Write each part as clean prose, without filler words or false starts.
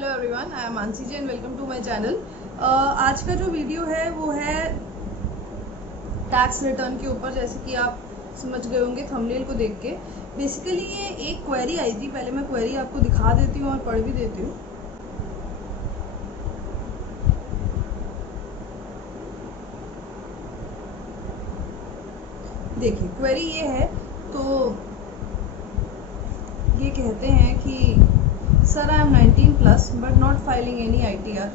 Hello everyone, I am Mansi ji and welcome to my channel. आज का जो वीडियो है वो है टैक्स रिटर्न के ऊपर। जैसे कि आप समझ गए होंगे थंबनेल को देख के। बेसिकली ये एक क्वेरी आई थी, पहले मैं क्वेरी आपको दिखा देती हूँ और पढ़ भी देती हूँ। देखिए क्वेरी ये है, तो ये कहते हैं कि sir I am 19 plus but not filing any ITR.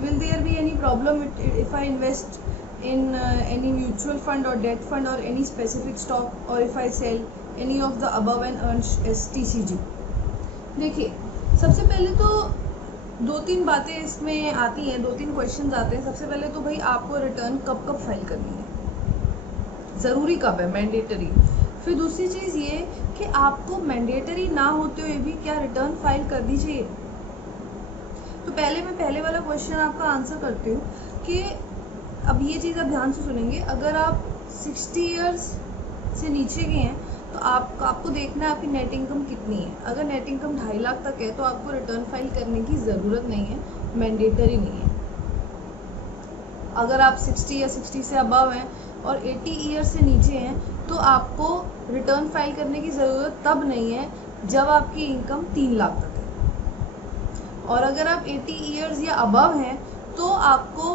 Will there be any problem if I invest in any mutual fund or debt fund or any specific stock, or if I sell any of the above and earn STCG? देखिए सबसे पहले तो दो तीन बातें इसमें आती हैं, दो तीन क्वेश्चंस आते हैं। सबसे पहले तो भाई आपको रिटर्न कब कब फाइल करनी है, ज़रूरी कब है, मैंडेटरी। फिर दूसरी चीज़ ये कि आपको मैंडेटरी ना होते हुए भी क्या रिटर्न फाइल करनी चाहिए। तो पहले मैं पहले वाला क्वेश्चन आपका आंसर करती हूँ कि अब ये चीज़ आप ध्यान से सुनेंगे। अगर आप 60 इयर्स से नीचे के हैं तो आपको देखना है आपकी नेट इनकम कितनी है। अगर नेट इनकम 2.5 लाख तक है तो आपको रिटर्न फाइल करने की ज़रूरत नहीं है, मैंडेटरी नहीं है। अगर आप 60 या 60 से अबव हैं और 80 ईयर्स से नीचे हैं तो आपको रिटर्न फाइल करने की ज़रूरत तब नहीं है जब आपकी इनकम 3 लाख तक है। और अगर आप 80 ईयर्स या अबव हैं तो आपको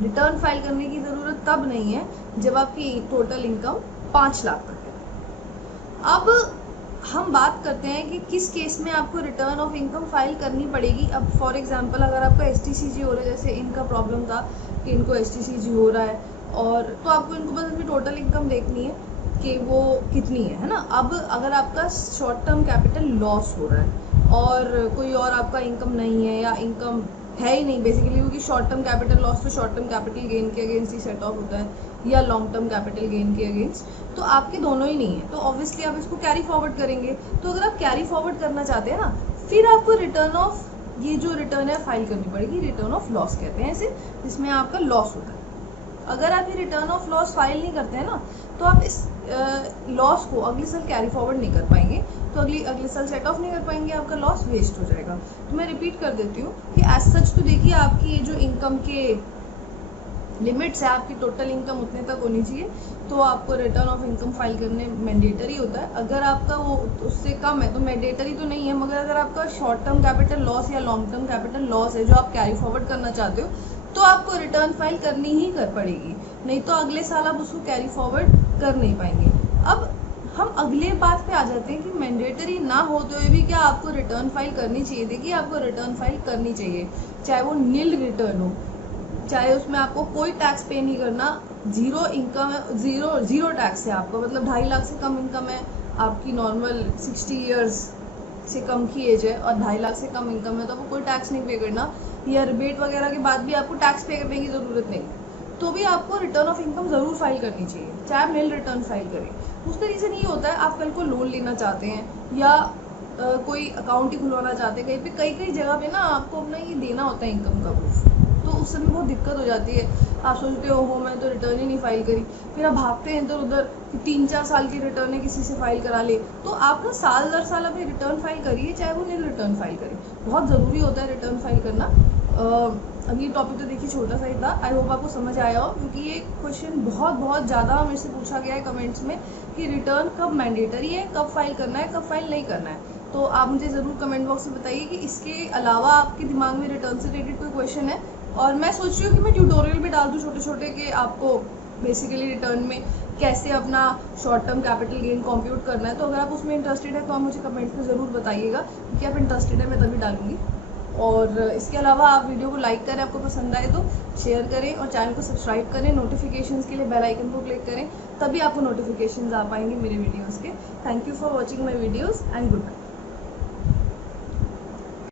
रिटर्न फाइल करने की ज़रूरत तब नहीं है जब आपकी टोटल इनकम 5 लाख तक है। अब हम बात करते हैं कि किस केस में आपको रिटर्न ऑफ इनकम फाइल करनी पड़ेगी। अब फॉर एग्जांपल अगर आपका STCG हो रहा है, जैसे इनका प्रॉब्लम था कि इनको STCG हो रहा है, और तो आपको इनको बस अपनी टोटल इनकम देखनी है कि वो कितनी है ना। अब अगर आपका शॉर्ट टर्म कैपिटल लॉस हो रहा है और कोई और आपका इनकम नहीं है या इनकम है ही नहीं बेसिकली, क्योंकि शॉर्ट टर्म कैपिटल लॉस तो शॉर्ट टर्म कैपिटल गेन के अगेंस्ट ही सेट ऑफ होता है या लॉन्ग टर्म कैपिटल गेन के अगेंस्ट, तो आपके दोनों ही नहीं है, तो ऑब्वियसली आप इसको कैरी फॉरवर्ड करेंगे। तो अगर आप कैरी फॉरवर्ड करना चाहते हैं ना, फिर आपको रिटर्न ऑफ ये जो रिटर्न है फाइल करनी पड़ेगी। रिटर्न ऑफ लॉस कहते हैं इसे, जिसमें आपका लॉस होता है। अगर आप ये रिटर्न ऑफ लॉस फाइल नहीं करते हैं ना तो आप इस लॉस को अगले साल कैरी फॉरवर्ड नहीं कर पाएंगे, तो अगले साल सेट ऑफ नहीं कर पाएंगे, आपका लॉस वेस्ट हो जाएगा। तो मैं रिपीट कर देती हूँ कि एज सच तो देखिए आपकी ये जो इनकम के लिमिट्स है, आपकी टोटल इनकम उतने तक होनी चाहिए तो आपको रिटर्न ऑफ इनकम फाइल करने मैंडेटरी होता है। अगर आपका वो उससे कम है तो मैंडेटरी तो नहीं है, मगर अगर आपका शॉर्ट टर्म कैपिटल लॉस या लॉन्ग टर्म कैपिटल लॉस है जो आप कैरी फॉरवर्ड करना चाहते हो तो आपको रिटर्न फाइल करनी ही कर पड़ेगी, नहीं तो अगले साल आप उसको कैरी फॉरवर्ड कर नहीं पाएंगे। अब हम अगले बात पे आ जाते हैं कि मैंडेटरी ना होते हुए भी क्या आपको रिटर्न फाइल करनी चाहिए। देखिए आपको रिटर्न फाइल करनी चाहिए, चाहे वो नील रिटर्न हो, चाहे उसमें आपको कोई टैक्स पे नहीं करना, जीरो इनकम है, जीरो टैक्स है आपको, मतलब 2.5 लाख से कम इनकम है आपकी, नॉर्मल 60 इयर्स से कम की एज है और 2.5 लाख से कम इनकम है, तो आपको कोई टैक्स नहीं पे करना, या रिबेट वगैरह के बाद भी आपको टैक्स पे करने की ज़रूरत नहीं है, तो भी आपको रिटर्न ऑफ इनकम ज़रूर फाइल करनी चाहिए, चाहे आप नील रिटर्न फाइल करें। उसका रीज़न ये होता है आप कल को लोन लेना चाहते हैं या कोई अकाउंट ही खुलवाना चाहते हैं कहीं पे, कई जगह पे ना आपको अपना ये देना होता है इनकम का प्रूफ, तो उस समय बहुत दिक्कत हो जाती है। आप सोचते हो मैं तो रिटर्न ही नहीं फाइल करी, फिर आप भागते हैं इधर उधर कि 3-4 साल की रिटर्न है किसी से फाइल करा ले, तो आप ना साल दर साल अपनी रिटर्न फाइल करिए, चाहे वो नील रिटर्न फाइल करें। बहुत ज़रूरी होता है रिटर्न फाइल करना। अब ये टॉपिक तो देखिए छोटा सा ही था, आई होप आपको समझ आया हो, क्योंकि ये क्वेश्चन बहुत ज़्यादा मेरे से पूछा गया है कमेंट्स में कि रिटर्न कब मैंडेटरी है, कब फाइल करना है, कब फाइल नहीं करना है। तो आप मुझे ज़रूर कमेंट बॉक्स में बताइए कि इसके अलावा आपके दिमाग में रिटर्न से रिलेटेड कोई क्वेश्चन है। और मैं सोच रही हूँ कि मैं ट्यूटोरियल भी डाल दूँ छोटे छोटे कि आपको बेसिकली रिटर्न में कैसे अपना short term capital gain compute करना है। तो अगर आप उसमें इंटरेस्टेड है तो आप मुझे कमेंट्स में ज़रूर बताइएगा, क्योंकि आप इंटरेस्टेड है मैं तभी डालूंगी। और इसके अलावा आप वीडियो को लाइक करें, आपको पसंद आए तो शेयर करें और चैनल को सब्सक्राइब करें। नोटिफिकेशंस के लिए बेल आइकन को क्लिक करें, तभी आपको नोटिफिकेशंस आ पाएंगे मेरे वीडियोज़ के। Thank you for watching my videos and good bye.